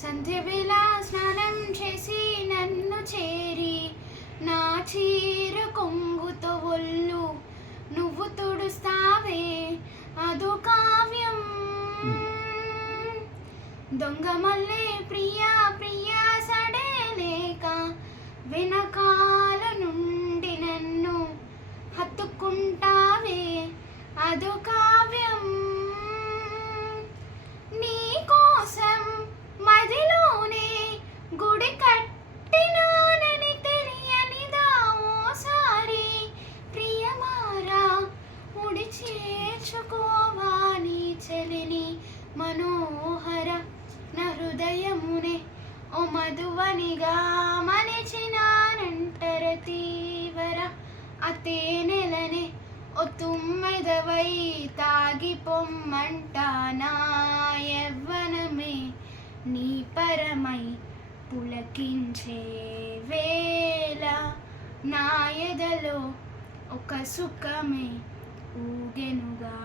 సంధ్యవేళ స్నానం చేసి నన్ను చేరి నా చీర కొంగుతో ఒళ్ళు నువ్వు తుడుస్తావే అదో కావ్యం. దొంగ మల్లె ప్రియా ప్రియా సడేలేక వెనకాల నుండి నన్ను హత్తుకుంటావే అదో కావ్యం. నీ కోసం మదిలోనే గుడి కట్టినానని తెలియనిదా ఓసారి ప్రియమారా ముడి చేర్చుకోవా నీ చెలిని మనోహర నా హృదయమునే ఓ మధువనిగా మనిచినానంటర తీవర అతే నెలనే ఓ తుమ్మెదవై తాగి పొమ్మంట నా యవ్వనమే నీ పరమై పులకించే వేళ నా ఎదలో ఒక సుఖమే ఊగెనుగా.